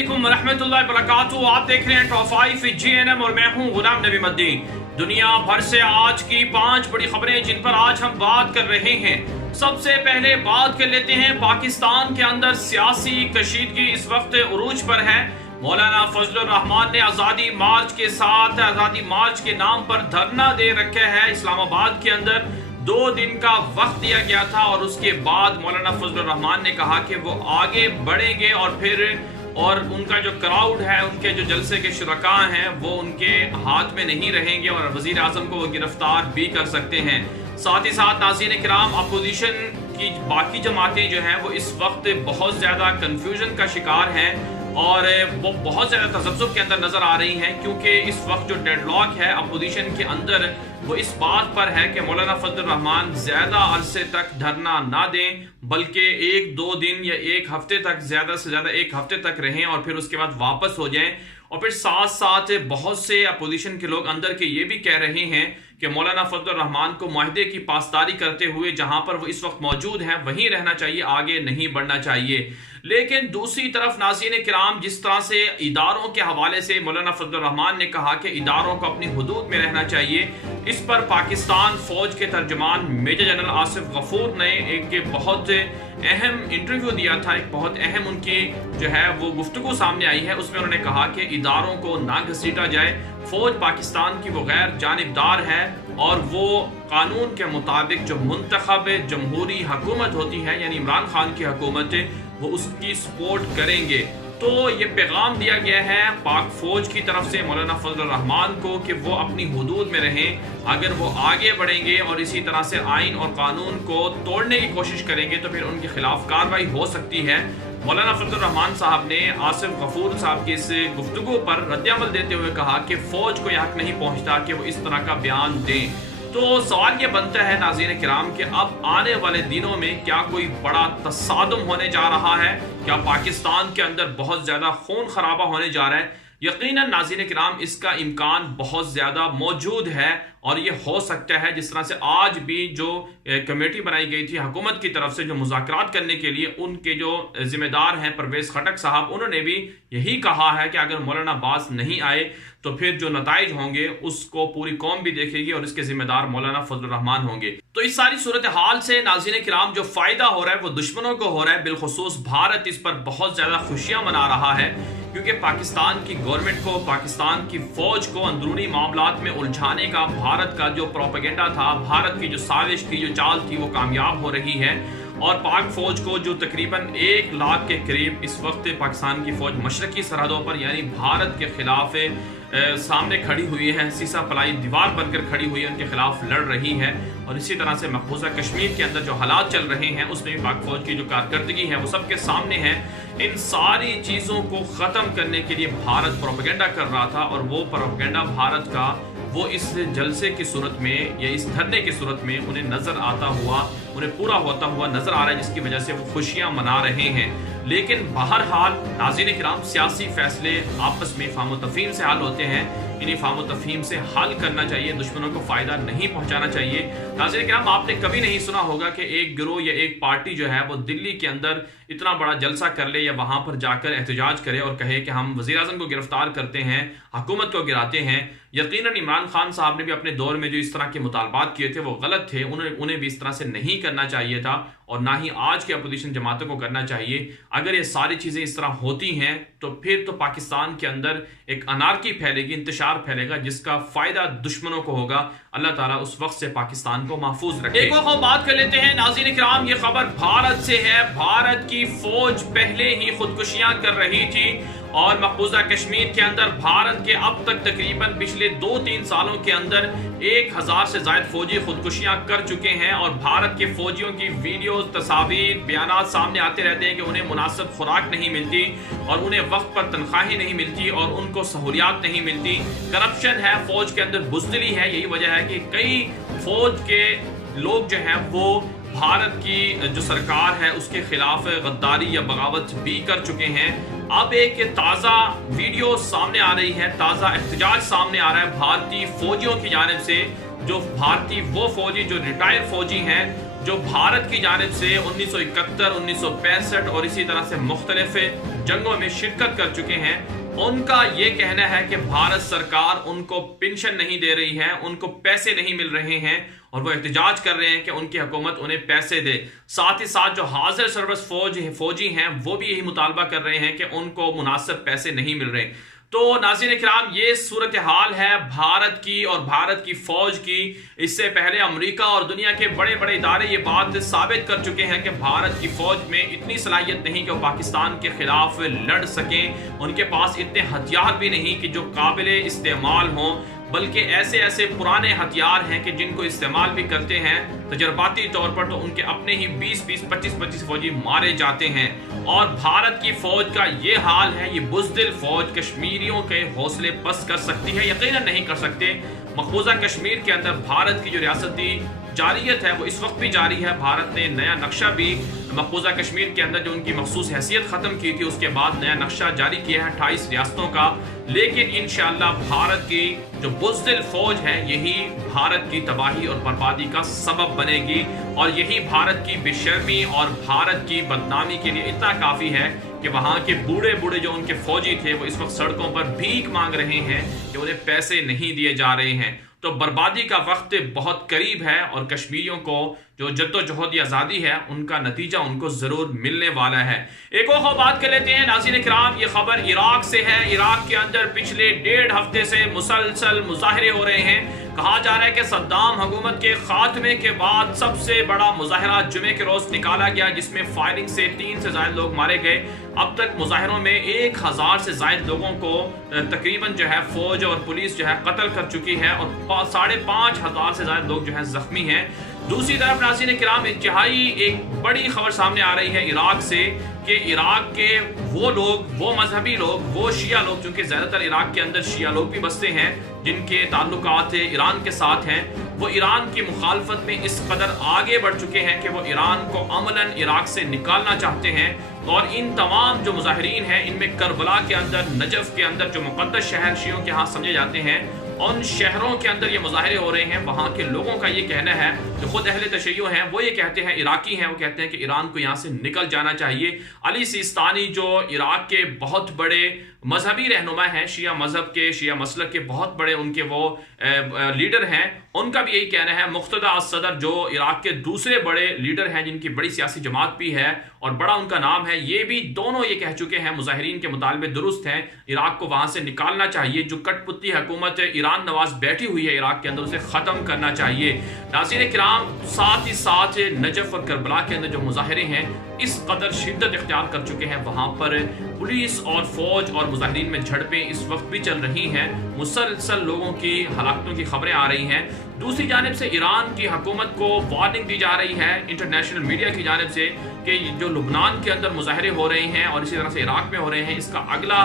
अस्सलामुअलैकुम रहमतुल्लाहि वबरकातुहू। आप देख रहे हैं टॉप 5 GNM और मैं हूं गुलाम नबी मद्दी। दुनिया भर से आज की 5 बड़ी खबरें जिन पर आज हम बात कर रहे हैं। सबसे पहले बात कर लेते हैं पाकिस्तान के अंदर सियासी कशीदगी इस वक्त उरूज पर है। मौलाना फजलुर रहमान ने आज़ादी मार्च के साथ आज़ादी मार्च के नाम पर धरना दे रखे है। इस्लामाबाद के अंदर 2 दिन का वक्त दिया गया था और उसके बाद मौलाना फजलुर रहमान ने कहा कि वो आगे बढ़ेंगे और उनका जो क्राउड है, उनके जो जलसे के शुरका हैं, वो उनके हाथ में नहीं रहेंगे और वजीर आजम को वो गिरफ्तार भी कर सकते हैं। साथ ही साथ नाज़रीन किराम, अपोजिशन की बाकी जमातें जो हैं वो इस वक्त बहुत ज़्यादा कन्फ्यूजन का शिकार हैं और वो बहुत ज़्यादा तज़ब्ज़ुब के अंदर नज़र आ रही हैं, क्योंकि इस वक्त जो डेडलॉक है अपोजिशन के अंदर वो इस बात पर है कि मौलाना फजलुर रहमान ज़्यादा अरसे तक धरना ना दें, बल्कि 1-2 दिन या 1 हफ्ते तक, ज़्यादा से ज़्यादा 1 हफ्ते तक रहें और फिर उसके बाद वापस हो जाएं। और फिर साथ साथ बहुत से अपोजिशन के लोग अंदर के ये भी कह रहे हैं कि मौलाना फजलुर रहमान को मुआहदे की पासदारी करते हुए जहां पर वो इस वक्त मौजूद हैं वहीं रहना चाहिए, आगे नहीं बढ़ना चाहिए। लेकिन दूसरी तरफ नाज़रीन किराम, जिस तरह से इदारों के हवाले से मौलाना फजलुर रहमान ने कहा कि इदारों को अपनी हुदूद में रहना चाहिए, इस पर पाकिस्तान फौज के तर्जमान मेजर जनरल आसिफ गफूर ने एक बहुत अहम इंटरव्यू दिया था। एक बहुत अहम उनकी जो है वो गुफ्तगू सामने आई है। उसमें उन्होंने कहा कि इदारों को ना घसीटा जाए, फौज पाकिस्तान की वो गैर जानिबदार है और वो कानून के मुताबिक जो मुंतखब जमहूरी हुकूमत होती है, यानी इमरान खान की हुकूमत, वो उसकी सपोर्ट करेंगे। तो ये पैगाम दिया गया है पाक फौज की तरफ से मौलाना फजलुर रहमान को कि वो अपनी हुदूद में रहें। अगर वो आगे बढ़ेंगे और इसी तरह से आइन और कानून को तोड़ने की कोशिश करेंगे तो फिर उनके खिलाफ कार्रवाई हो सकती है। मौलाना फजलुर रहमान साहब ने आसिफ गफूर साहब की इस गुफ्तगू पर रद्दअमल देते हुए कहा कि फौज को यह हक नहीं पहुंचता कि वो इस तरह का बयान दें। तो सवाल ये बनता है नाज़रीन किराम कि अब आने वाले दिनों में क्या कोई बड़ा तसादुम होने जा रहा है? क्या पाकिस्तान के अंदर बहुत ज़्यादा खून खराबा होने जा रहा है? यकीनन नाज़रीन किराम, इसका इम्कान बहुत ज़्यादा मौजूद है और ये हो सकता है। जिस तरह से आज भी जो कमेटी बनाई गई थी हुकूमत की तरफ से जो मुज़ाकरात करने के लिए, उनके जो जिम्मेदार हैं परवेज़ खटक साहब, उन्होंने भी यही कहा है कि अगर मौलाना अब्बास नहीं आए तो फिर जो नताइज होंगे उसको पूरी कौम भी देखेगी और इसके जिम्मेदार मौलाना फजलुर रहमान होंगे। तो इस सारी सूरत हाल से नाज़रीन किराम जो फायदा हो रहा है वो दुश्मनों को हो रहा है। बिलखुसूस भारत इस पर बहुत ज्यादा खुशियां मना रहा है, क्योंकि पाकिस्तान की गवर्नमेंट को, पाकिस्तान की फौज को अंदरूनी मामलात में उलझाने का भारत का जो प्रोपेगेंडा था, भारत की जो साजिश थी, जो चाल थी, वो कामयाब हो रही है। और पाक फौज को जो तकरीबन 1 लाख के करीब इस वक्त पाकिस्तान की फौज मशरकी सरहदों पर यानी भारत के खिलाफ सामने खड़ी हुई है, सीसा पलाई दीवार बनकर खड़ी हुई है, उनके खिलाफ लड़ रही है। और इसी तरह से मकबूजा कश्मीर के अंदर जो हालात चल रहे हैं उसमें भी पाक फौज की जो कारकर्दगी है वो सबके सामने है। इन सारी चीज़ों को ख़त्म करने के लिए भारत प्रोपेगेंडा कर रहा था और वो प्रोपेगेंडा भारत का वो इस जलसे की सूरत में या इस धरने की सूरत में उन्हें नज़र आता हुआ, उन्हें पूरा होता हुआ नज़र आ रहा है, जिसकी वजह से वो खुशियां मना रहे हैं। लेकिन बहरहाल नाज़रीन किराम, सियासी फैसले आपस में फ़ाहम तफ़हीम से हल होते हैं। इन्हीं फ़ाहम तफ़हीम से हल करना चाहिए, दुश्मनों को फ़ायदा नहीं पहुंचाना चाहिए। नाज़रीन किराम, आपने कभी नहीं सुना होगा कि एक गिरोह या एक पार्टी जो है वो दिल्ली के अंदर इतना बड़ा जलसा कर ले या वहां पर जाकर एहतजाज करे और कहे कि हम वज़ीर आज़म को गिरफ्तार करते हैं, हुकूमत को गिराते हैं। यकीनन इमरान खान साहब ने भी अपने दौर में जो इस तरह के मुतालबात किए थे वो गलत थे, उन्हें भी इस तरह से नहीं करना चाहिए था और ना ही आज की अपोजिशन जमातों को करना चाहिए। अगर ये सारी चीज़ें इस तरह होती हैं तो फिर तो पाकिस्तान के अंदर एक अनारकी फैलेगी, इंतशार फैलेगा, जिसका फ़ायदा दुश्मनों को होगा। अल्लाह ताला उस वक्त से पाकिस्तान को महफूज रखे। एक और बात कर लेते हैं नाज़रीन किराम, ये खबर भारत से है। भारत की फौज पहले ही खुदकुशियां कर रही थी और मकबूजा कश्मीर के अंदर भारत के अब तक तकरीबन पिछले 2-3 सालों के अंदर 1000 से ज़ायद फौजी खुदकुशियां कर चुके हैं। और भारत के फौजियों की वीडियो, तस्वीर, बयानात सामने आते रहते हैं कि उन्हें मुनासिब खुराक नहीं मिलती और उन्हें वक्त पर तनख्वाहें नहीं मिलती और उनको सहूलियात नहीं मिलती। करप्शन है फौज के अंदर, बुज़दिली है। यही वजह है कि कई फौज के लोग जो हैं वो भारत की जो सरकार है उसके खिलाफ गद्दारी या बगावत भी कर चुके हैं। अब एक ताज़ा वीडियो सामने आ रही है, ताज़ा एहतजाज सामने आ रहा है भारतीय फौजियों की जानिब से। जो भारतीय वो फौजी जो रिटायर फौजी हैं जो भारत की जानिब से 1971, 1965 और इसी तरह से मुख्तलिफ जंगों में शिरकत कर चुके हैं, उनका ये कहना है कि भारत सरकार उनको पेंशन नहीं दे रही है, उनको पैसे नहीं मिल रहे हैं और वो एहतजाज कर रहे हैं कि उनकी हुकूमत उन्हें पैसे दे। साथ ही साथ जो हाजिर सर्विस फौजी हैं वो भी यही मुतालबा कर रहे हैं कि उनको मुनासिब पैसे नहीं मिल रहे। तो नाज़रीन इकराम, ये सूरत हाल है भारत की और भारत की फौज की। इससे पहले अमेरिका और दुनिया के बड़े बड़े इदारे ये बात साबित कर चुके हैं कि भारत की फौज में इतनी सलाहियत नहीं कि वो पाकिस्तान के खिलाफ लड़ सकें, उनके पास इतने हथियार भी नहीं कि जो काबिल इस्तेमाल हों, बल्कि ऐसे ऐसे पुराने हथियार हैं कि जिनको इस्तेमाल भी करते हैं तजर्बाती तौर पर तो उनके अपने ही 20-20, 25-25 फौजी मारे जाते हैं। और भारत की फौज का ये हाल है, ये बुज़दिल फौज कश्मीरियों के हौसले पस्त कर सकती है? यकीनन नहीं कर सकते। मकबूजा कश्मीर के अंदर भारत की जो रियासती जारियत है वो इस वक्त भी जारी है। भारत ने नया नक्शा भी मकबूजा कश्मीर के अंदर जो उनकी मखसूस हैसियत ख़त्म की थी उसके बाद नया नक्शा जारी किया है 28 रियासतों का। लेकिन इंशाअल्लाह भारत की जो बुज़दिल फौज है यही भारत की तबाही और बर्बादी का सबब बनेगी और यही भारत की बेशर्मी और भारत की बदनामी के लिए इतना काफ़ी है कि वहाँ के बूढ़े बूढ़े जो उनके फौजी थे वो इस वक्त सड़कों पर भीख मांग रहे हैं कि उन्हें पैसे नहीं दिए जा रहे हैं। तो बर्बादी का वक्त बहुत करीब है और कश्मीरियों को जो जद्दोजहद आज़ादी है उनका नतीजा उनको ज़रूर मिलने वाला है। एक और बात कर लेते हैं नाज़रीन इकराम, ये खबर इराक से है। इराक के अंदर पिछले 1.5 हफ्ते से मुसलसल मुजाहरे हो रहे हैं। कहा जा रहा है कि सद्दाम हुकूमत के खात्मे के बाद सबसे बड़ा मुजाहरा जुमे के रोज निकाला गया जिसमें फायरिंग से 3 से ज्यादा लोग मारे गए। अब तक मुजाहरों में 1000 से ज्यादा लोगों को तकरीबन जो है फौज और पुलिस जो है कत्ल कर चुकी है और 5,500 से ज्यादा लोग जो है जख्मी हैं। दूसरी तरफ नाज़रीन किराम, इंतहाई एक बड़ी खबर सामने आ रही है इराक से कि इराक के वो लोग, वो मजहबी लोग, वो शिया लोग, क्योंकि ज़्यादातर इराक के अंदर शिया लोग भी बसते हैं जिनके ताल्लुकात ईरान के साथ हैं, वो ईरान की मुखालफत में इस कदर आगे बढ़ चुके हैं कि वो ईरान को अमलन इराक से निकालना चाहते हैं। और इन तमाम जो मुजाहिरीन हैं इनमें करबला के अंदर, नजफ के अंदर जो मुक़द्दस शहर शियों के यहाँ समझे जाते हैं, उन शहरों के अंदर ये मुजाहरे हो रहे हैं। वहाँ के लोगों का ये कहना है, जो खुद अहले तशय्यो हैं वो ये कहते हैं, इराकी हैं, वो कहते हैं कि ईरान को यहाँ से निकल जाना चाहिए। अली सिस्तानी जो इराक के बहुत बड़े मजहबी रहनुमा हैं, शिया मजहब के, शिया मसलक के बहुत बड़े उनके वो लीडर हैं, उनका भी यही कहना है। मुख्तदा अस-सदर जो इराक के दूसरे बड़े लीडर हैं जिनकी बड़ी सियासी जमात भी है और बड़ा उनका नाम है, ये भी दोनों ये कह चुके हैं मुजाहिरीन के मुतालबे दुरुस्त हैं, इराक को वहाँ से निकालना चाहिए। जो कठपुतली हुकूमत ईरान नवाज बैठी हुई है इराक के अंदर उसे ख़त्म करना चाहिए। नाज़रीन किराम, साथ ही साथ नजफ और करबला के अंदर जो मुजाहरे हैं इस कदर शिद्दत इख्तियार कर चुके हैं, वहाँ पर पुलिस और फौज और मुजाहिरीन में झड़पें इस वक्त भी चल रही हैं। मुसलसल लोगों की हलाकतों की खबरें आ रही हैं। दूसरी जानिब से ईरान की हुकूमत को वार्निंग दी जा रही है इंटरनेशनल मीडिया की जानिब से कि जो लुबनान के अंदर मुजाहरे हो रहे हैं और इसी तरह से इराक में हो रहे हैं, इसका अगला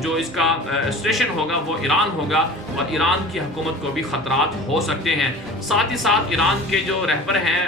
जो इसका स्टेशन होगा वो ईरान होगा और ईरान की हुकूमत को भी ख़तरात हो सकते हैं। साथ ही साथ ईरान के जो रहबर हैं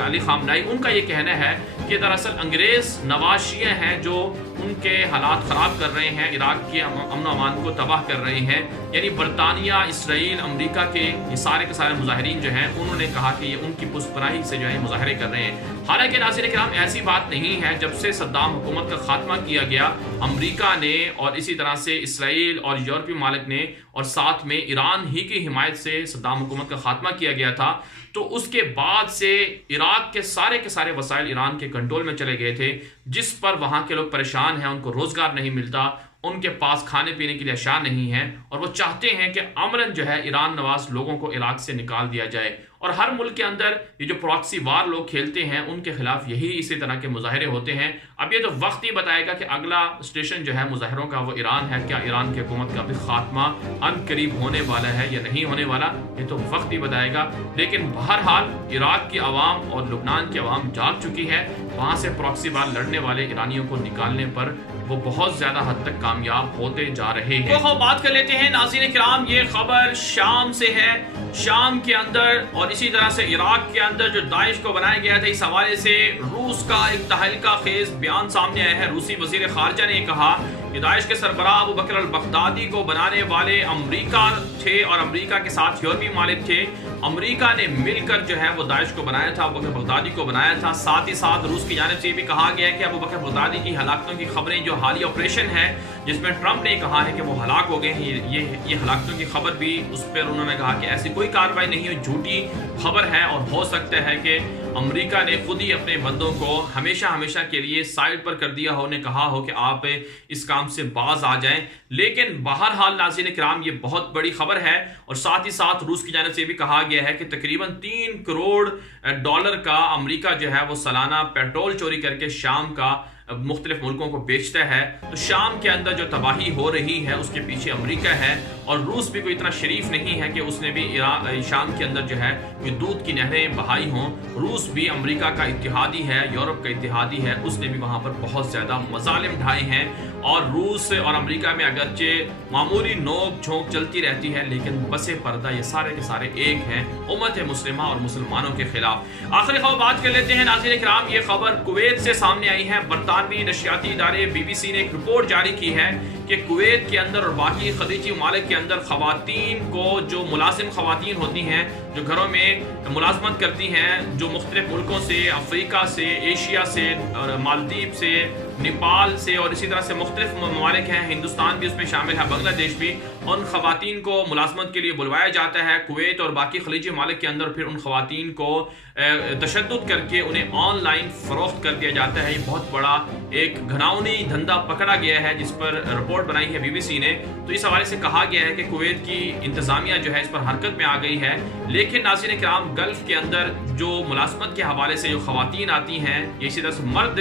अली ख़ामनेई, उनका ये कहना है कि दरअसल अंग्रेज़ नवाज शिया हैं जो उनके हालात ख़राब कर रहे हैं, इराक के अमन अमान को तबाह कर रहे हैं। यानी बरतानिया, इसराइल, अमेरिका के ये सारे के सारे मुजाहिरीन जो हैं उन्होंने कहा कि ये उनकी पुष्पनाही से जो है मुजाहरे कर रहे हैं। हालांकि नाज़रीन किराम, ऐसी बात नहीं है। जब से सद्दाम हुकूमत का खात्मा किया गया, अमेरिका ने और इसी तरह से इसराइल और यूरोपीय मालिक ने और साथ में ईरान ही की हिमायत से सद्दाम हुकूमत का खात्मा किया गया था, तो उसके बाद से इराक के सारे वसाइल ईरान के कंट्रोल में चले गए थे, जिस पर वहाँ के लोग परेशान हैं, उनको रोज़गार नहीं मिलता, उनके पास खाने पीने के लिए अशिया नहीं है और वो चाहते हैं कि अमरन जो है ईरान नवाज लोगों को इराक से निकाल दिया जाए। और हर मुल्क के अंदर ये जो प्रॉक्सी वार लोग खेलते हैं उनके खिलाफ यही इसी तरह के मुजाहरे होते हैं। अब ये तो वक्त ही बताएगा कि अगला स्टेशन जो है मुजाहरों का वो ईरान है। क्या ईरान की हुकूमत का भी खात्मा अनकरीब होने वाला है या नहीं होने वाला, ये तो वक्त ही बताएगा। लेकिन बहरहाल इराक की आवाम और लुबनान की आवाम जाग चुकी है। वहाँ से प्रॉक्सी वार लड़ने वाले ईरानियों को निकालने पर वो बहुत ज्यादा हद तक कामयाब होते जा रहे हैं। तो बात कर लेते हैं नाज़रीन किराम, ये खबर शाम से है। शाम के अंदर और इसी तरह से इराक के अंदर जो दाइश को बनाया गया था, इस हवाले से रूस का एक तहलका खेज बयान सामने आया है। रूसी वजीर खारजा ने कहा कि दाइश के सरबराह अबू बकर अल बगदादी को बनाने वाले अमरीका थे और अमरीका के साथ यूरोपीय मालिक थे। अमेरिका ने मिलकर जो है वो दाइश को बनाया था, अबू बकर बगदादी को बनाया था। साथ ही साथ रूस की जानिब से ये भी कहा गया है कि अबू बकर बगदादी की हलाकतों की खबरें, जो हालिया ऑपरेशन है जिसमें ट्रंप ने कहा है कि वो हलाक हो गए हैं, ये हलाकतों की खबर भी, उस पर उन्होंने कहा कि ऐसी कोई कार्रवाई नहीं हुई, झूठी खबर है और हो सकता है कि अमेरिका ने खुद ही अपने बंदों को हमेशा हमेशा के लिए साइड पर कर दिया हो, उन्हें कहा हो कि आप इस काम से बाज आ जाएं। लेकिन बहरहाल नाज़रीन किराम, ये बहुत बड़ी खबर है। और साथ ही साथ रूस की जानिब से भी कहा गया है कि तकरीबन $3 करोड़ का अमेरिका जो है वो सालाना पेट्रोल चोरी करके शाम का मुख्तलिफ मुल्कों को बेचता है। तो शाम के अंदर जो तबाही हो रही है उसके पीछे अमेरिका है। और रूस भी कोई इतना शरीफ नहीं है कि उसने भी शाम के अंदर जो है कोई दूध की नहरें बहाई हों। रूस भी अमेरिका का इत्तेहादी है, यूरोप का इत्तेहादी है, उसने भी वहाँ पर बहुत ज़्यादा मजालिम ढाए हैं। और रूस और अमेरिका में अगरचे मामूली नोक झोंक चलती रहती है, लेकिन बसे पर्दा ये सारे के सारे एक हैं, उम्मत मुस्लिमा और मुसलमानों के खिलाफ। आखिरी खबर बात कर लेते हैं नाज़रीन किराम, ये खबर कुवैत से सामने आई है। बरतानवी नशियाती इदारे BBC ने एक रिपोर्ट जारी की है कि कुवैत के अंदर और बाकी खलीजी ममालिक के अंदर खवातीन को, जो मुलाजिम खवातीन होती हैं, जो घरों में मुलाजमत करती हैं, जो मुख्तलिफ मुल्कों से, अफ्रीका से, एशिया से, मालदीव से, नेपाल से और इसी तरह से मुख्तलिफ ममालिक हैं, हिंदुस्तान भी उसमें शामिल है, बांग्लादेश भी, उन खवातीन को मुलाजमत के लिए बुलवाया जाता है कुवैत और बाकी खलीजी ममालिक के अंदर। फिर उन खवातीन को तशद्दुद करके उन्हें ऑनलाइन फरोख्त कर दिया जाता है। ये बहुत बड़ा एक घिनौनी धंधा पकड़ा गया है जिस पर रिपोर्ट बनाई है BBC ने। तो इस हवाले से कहा गया है कि कुवैत की इंतजामिया जो है इस पर हरकत में आ गई है। लेकिन नाज़रीन किराम, गल्फ के अंदर जो मुलाजमत के हवाले से जो खवातीन आती हैं, इसी तरह से मर्द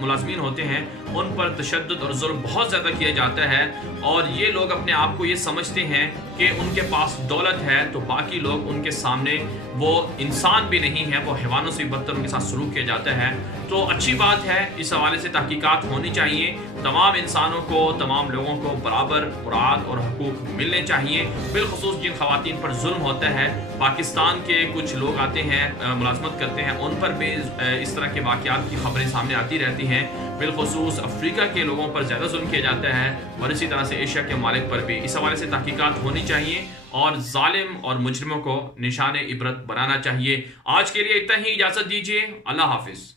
मुलाजमीन होते हैं, उन पर तशद्दुद और जुल्म बहुत ज़्यादा किया जाता है। और ये लोग अपने आप को ये समझते हैं कि उनके पास दौलत है, तो बाकी लोग उनके सामने वो इंसान भी नहीं है, वो हैवानों से बदतर उनके साथ सलूक किया जाता है। तो अच्छी बात है, इस हवाले से तहकीकात होनी चाहिए। तमाम इंसानों को, तमाम लोगों को बराबर मुराद और हकूक मिलने चाहिए। बिलखुसूस जिन खवातीन पर जुल्म होता है, पाकिस्तान के कुछ लोग आते हैं, मुलाजमत करते हैं, उन पर भी इस तरह के वाक़यात की खबरें सामने आती रहती हैं। बिलखुसूस अफ्रीका के लोगों पर ज़्यादा जुल्म किया जाता है और इसी तरह से एशिया के मालिक पर भी। इस हवाले से तहकीकात होनी चाहिए और जालिम और मुजरिमों को निशाने इबरत बनाना चाहिए। आज के लिए इतना ही, इजाज़त दीजिए। अल्लाह हाफिज़।